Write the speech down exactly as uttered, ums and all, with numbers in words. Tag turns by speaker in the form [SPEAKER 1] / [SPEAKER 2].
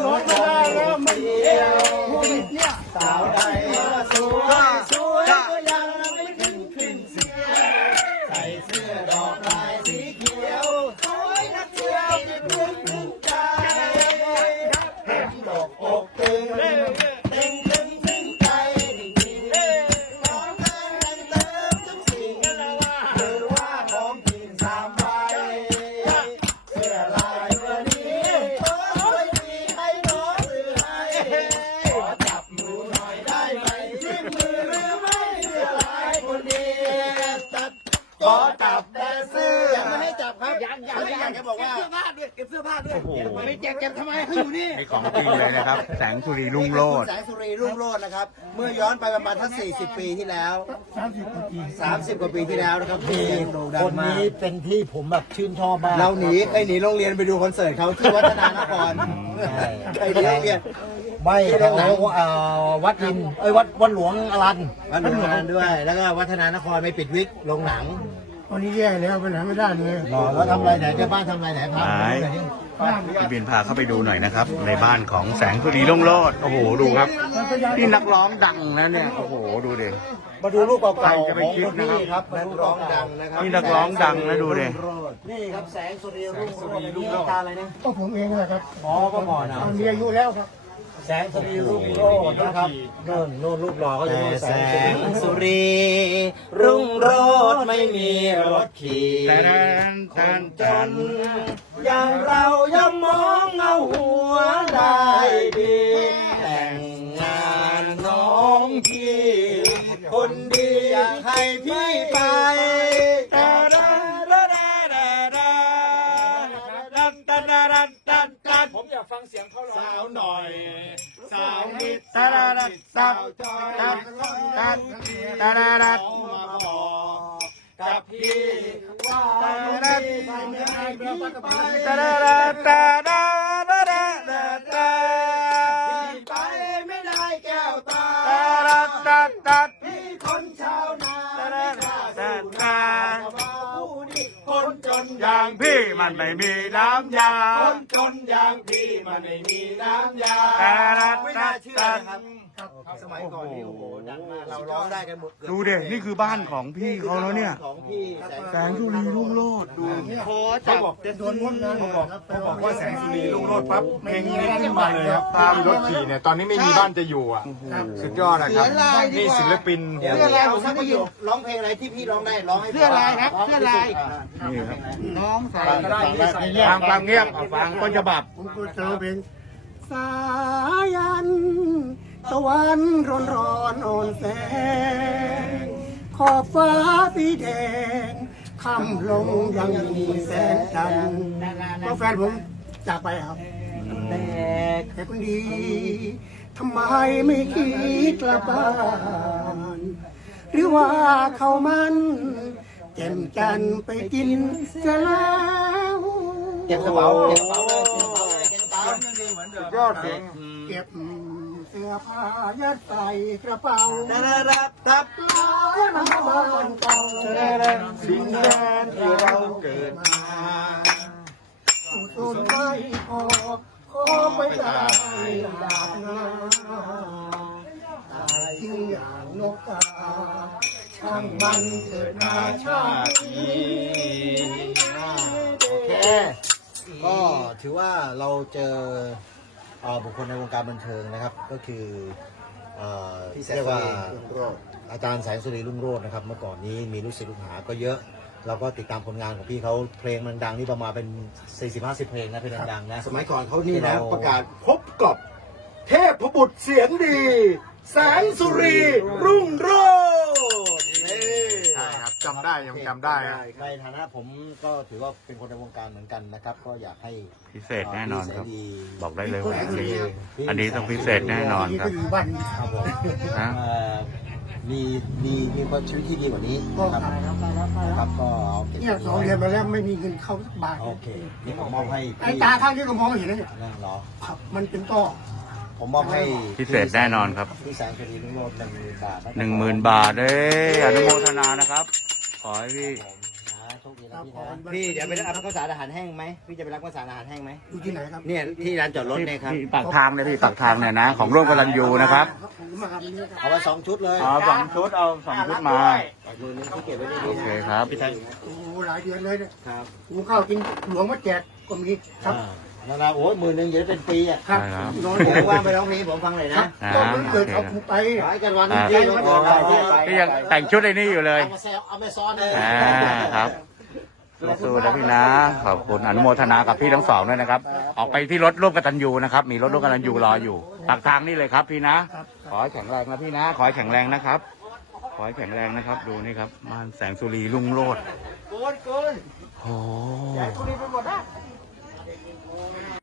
[SPEAKER 1] รถไม่ได้แล้วไม่เดียวเนี่ยสาวใดสวยสวยก็ยังไม่ถึงขึ้นเสียใส่เสื้อดอกลายสีเขียวสวยนักเที่ยวที่เพิ่งถึงใจเห็นดอกอกตึงตึงตึงถึงใจดีๆน้องแม่เติมทุกสิ่งหรือว่าของกินสามใบเสื้อลายตัวนี้ขอให้ดีให้น้องหรือให้ขอจับมือหน่อยได้ไหมจิ้มมือหรือไม่เสื้อลายคนนี้ตัดขอจับแต่เสื้อไม่ให้จับครับยังยังยังแกบอกว่าเสื้อผ้าด้วยเก็บเสื้อผ้าด้วยไม่เก็บเก็บทำไมให้อยู่นี่
[SPEAKER 2] นี่ของจริงเลยนะครับแสงสุรีรุ่งโรจน์
[SPEAKER 1] แสงสุรีรุ่งโรจน์นะครับเมื่อย้อนไปประมาณทั้งสี่สิบปีที่แล้วสามสิบกว่าปีสามสิบกว่าปีที่แล้วนะครับเพลงโด่งดัง
[SPEAKER 3] คน
[SPEAKER 1] มาก
[SPEAKER 3] นี้เป็นที่ผมแบบชื่นชอบมาก
[SPEAKER 1] เราหนีไปหนีโรงเรียนไปดูคอนเสิร์ตเขาที่วัฒนานครไปหนีโรงเรียน
[SPEAKER 3] ไม่แถวเอ่อวัดอินเอ้ยวัดวัดหลวงอรัน
[SPEAKER 1] วัดหลวงด้วย แล้วก็วัฒนานครไม่ปิดวิกโรงหนัง
[SPEAKER 4] วันนี้แย่แล้วไปไหนไม่ได้เลย
[SPEAKER 1] หรอแล้วทำอะไรไหนเจ้าบ้านทำอะไรไหนพาไปดูหน่อยดิ
[SPEAKER 2] พี่บินพาเข้าไปดูหน่อยนะครับ ในบ้านของแสงสุรีรุ่งโรจน์โอ้โหดูครับนี่นักร้องดังนะเนี่ยโอ้โหดูดิ
[SPEAKER 1] มาดูรูปเก่า
[SPEAKER 2] ใคร
[SPEAKER 1] ๆ
[SPEAKER 2] จะ
[SPEAKER 1] ข
[SPEAKER 2] ไป
[SPEAKER 1] อง
[SPEAKER 2] คิด
[SPEAKER 1] คน
[SPEAKER 2] นะ
[SPEAKER 1] นี้
[SPEAKER 2] ครับ
[SPEAKER 1] ครับนักร้องดังนะครับ
[SPEAKER 2] นี่นักร้องดังนะดูดิ
[SPEAKER 1] นี่ครับแสงสุรีรุ่งโรจน์นี่ตาอะไรนะ
[SPEAKER 4] ก็ผมเองแหละครับ
[SPEAKER 1] อ๋อก็หมอนะ
[SPEAKER 4] ตอนมีอายุแล้วครับ
[SPEAKER 3] แสงสุรีรุ่งโรจน์นะครับโน่นโน่นรูปหล่อก็อยู่
[SPEAKER 1] แต่
[SPEAKER 3] โน่น
[SPEAKER 1] แส
[SPEAKER 3] แสงสุรี
[SPEAKER 1] งสุรีรุ่งโรจน์ไม่มีรถขี่
[SPEAKER 2] แต่แดน
[SPEAKER 1] ค
[SPEAKER 2] แท
[SPEAKER 1] น
[SPEAKER 2] น
[SPEAKER 1] จ
[SPEAKER 2] จั
[SPEAKER 1] น
[SPEAKER 2] น
[SPEAKER 1] อย่างเราย่อมมองเอาหัวได้ดีแต่งงานน้องพี่คนดีอยากให้พี่ไปตาดาดาดาดาดาดันดันดันดันดันดันผมอยากฟังเสียงเขาร้องสาวหน่อย สาวนิดสาวนิดสาวจอยดันดันดันดันมาบอกกับพี่ว่าดันดันดันดันดันดันดันดันดันไปไม่ได้แก้วตาดันดันดันพี่คนชาวนาไม่กล้าสู้นาผู้นี้คนจน
[SPEAKER 2] อย่างพี่มันไม่มีน้ำยา
[SPEAKER 1] คนจนอย่างพี่มันไม่มีน้ำยา
[SPEAKER 2] แต่ละ
[SPEAKER 1] ไม่น่าเชื่อนะครับสมัยก่อนนี่โอ้โหดังมากเราร้องได้กันหมด
[SPEAKER 2] ดูดินี่คือบ้านของพี่เขาแล้วเนี่ย
[SPEAKER 1] ของพี่
[SPEAKER 2] แสงสุรีรุ่งโรจน์ดู
[SPEAKER 1] โค้ชจับ
[SPEAKER 4] โดนม้วนนะผมบอก
[SPEAKER 5] เขาบอกว่าแสงสุรีรุ่งโรจน์ปั๊บเพลงนี้ขึ้นมาเลยครับตามรถขี่เนี่ยตอนนี้ไม่มีบ้านจะอยู่อ่ะสุดยอดนะครับนี่ศิลปิน
[SPEAKER 1] เดี๋ยวเราสักประโยคร้องเพลงอะไรที่พี่ร้องได้ร้องให้เสื้อลายครับเสื้อลาย
[SPEAKER 2] นี่ครับ
[SPEAKER 4] น้องใส่
[SPEAKER 2] ฟังฟังเงียบเอาฟังต้นฉบับ
[SPEAKER 4] ผมก็เจอเป็นสายันตะวันร้อนร้อนอ่อนแสงขอบฟ้าสีแดงค่ำลงยังมีแสงจันทร์เพราะแฟนผมจากไปครับแต่แค่คนดีทำไมไม่คิดกลับบ้านหรือว่าเขามันเจ็มจันทร์ไปกินเสียแล้ว
[SPEAKER 1] เก็บกระเป๋าเก็บกระเป๋าเลยเก็บกระเป๋า
[SPEAKER 5] สุดยอดเพลง
[SPEAKER 4] เก็บเสื้อผ้ายัดใส่กระเป๋า
[SPEAKER 1] ดับดับดับ
[SPEAKER 4] แล้วนำบ้านเก่า
[SPEAKER 5] ดินแดนที่เราเกิดมา
[SPEAKER 4] สุดไม่พอขอไปได้ดาบนาตายทิ้งอย่างนกกาช่างมันเถิดนาชาตินี้
[SPEAKER 1] โอเคก็ถือว่าเราเจอเอ่อบุคคลในวงการบันเทิงนะครับ ก็คือเอ่อเรียกว่าอาจารย์แสงสุรีรุ่งโรจน์นะครับเมื่อก่อนนี้มีลูกศิษย์ลูกหาก็เยอะเราก็ติดตามผลงานของพี่เขาเพลงมันดังนี่ประมาณเป็น สี่สิบห้าสิบ เพลงนะเพลงดังๆนะ
[SPEAKER 3] สมัยก่อนเขานี่นะ
[SPEAKER 1] เรา
[SPEAKER 3] ประกาศพบกับเทพบุตรเสียงดี แสงสุรีรุ่งโรจน์นี่
[SPEAKER 5] ใช่ครับจำได้ยังจำได้ครับ
[SPEAKER 1] ในฐานะผมก็ถือว่าเป็นคนในวงการเหมือนกันนะครับ ก็อยากให้
[SPEAKER 2] พิเศษแน่นอนครับ
[SPEAKER 1] พี่
[SPEAKER 2] บอกได้เลยว่าอันนี้อันนี้ต้องพิเศษแน่นอน
[SPEAKER 4] นี่
[SPEAKER 2] ครั
[SPEAKER 4] ก็
[SPEAKER 2] บ
[SPEAKER 4] อยู่บ้าน
[SPEAKER 1] ครับผม
[SPEAKER 2] นะ
[SPEAKER 1] เอ่อมีมีมีความชีวิตที่ดีกว่านี้
[SPEAKER 4] ก็
[SPEAKER 1] นะครับนะครับก็เอาเก็บ
[SPEAKER 4] เนี่ยสองเดือนมาแล้วไม่มีเงินเข้าสักบาท
[SPEAKER 1] โอเคนี่ผมมอบให้
[SPEAKER 4] ไอ้
[SPEAKER 1] พี่
[SPEAKER 4] ตาข้างนี้ก็มองไม่เห็นนะเนี่ย
[SPEAKER 1] นั่นเหรอ
[SPEAKER 4] ครับมันเป็นต้อ
[SPEAKER 1] ผมมอบให้
[SPEAKER 2] พิเศษแน่นอนครับ
[SPEAKER 1] พี่แสงสุรีรุ่งโรจน์หนึ่งหมื่นบาท
[SPEAKER 2] หนึ่งหมื่นบาทเด้ออนุโมทนานะครับ ขอให้พี่
[SPEAKER 1] นะโชคดีนะพี่
[SPEAKER 4] ขอ
[SPEAKER 1] นะ
[SPEAKER 4] ให้
[SPEAKER 1] พี่เดี๋ยวไปรับข้าวสารอาหารแห้งไหมพี่จะไปรับข้าวสารอาหารแห้งไหม
[SPEAKER 4] อยู่ที่ไหนครับ
[SPEAKER 1] เนี่ยที่ร้านจอดรถเนี่ยครับ
[SPEAKER 2] ที่ปากทางเนี่ยพี่ปากทางเนี่ยนะ ของร่วมกตัญญูนะครับ
[SPEAKER 4] ผมมาครับวันนี้ครับ
[SPEAKER 1] เอามาสองชุดเลย
[SPEAKER 2] อ๋อสองชุดเอาสองชุดมา
[SPEAKER 1] มือนึงที่เก็บไว้ดี
[SPEAKER 2] โอ
[SPEAKER 1] ๆ
[SPEAKER 2] เค
[SPEAKER 1] นะครับ
[SPEAKER 2] พี่ไทย
[SPEAKER 4] โอ้โหหลายเดือนเลยเนี่ย
[SPEAKER 1] ครับ
[SPEAKER 4] หูข้าวกินหลวงมาแจกก็มีครับ
[SPEAKER 1] อ่านั่นนะโอ้ยมือนึงเดี๋ยวเป็นปีอ่ะ
[SPEAKER 4] ครับ
[SPEAKER 2] ได้ครับ
[SPEAKER 4] นอน
[SPEAKER 1] เดี๋ยวว่างไปร้องเพลงให้ผมฟังหน่อย
[SPEAKER 4] ครั
[SPEAKER 1] นะ
[SPEAKER 4] บก็มันเกิดเขาผมไป
[SPEAKER 1] ขายกันวันนี้ที่วันนี้ไปที่ไป
[SPEAKER 2] พี่ยังแต่งชุดไอ้นี่อยู่เลย
[SPEAKER 1] เอามาแซวเอามาซ้อนเลย
[SPEAKER 2] อ่าครับสู้ๆนะพี่นะ ขอบคุณอนุโมทนากับพี่ทั้งสองด้วยนะครับ ออกไปที่รถร่วมกตัญญูนะครับ มีรถร่วมกตัญญูรออยู่ปากทางนี่เลยครับพี่นะ ขอให้แข็งแรงนะพี่นะ ขอให้แข็งแรงนะครับ ขอให้แข็งแรงนะครับ ดูนี่ครับบ้านแสงสุรีรุ่งโรจน์
[SPEAKER 1] โกนโกน
[SPEAKER 2] โอ้
[SPEAKER 1] ใหญ่คนนี้ไปหมดนะ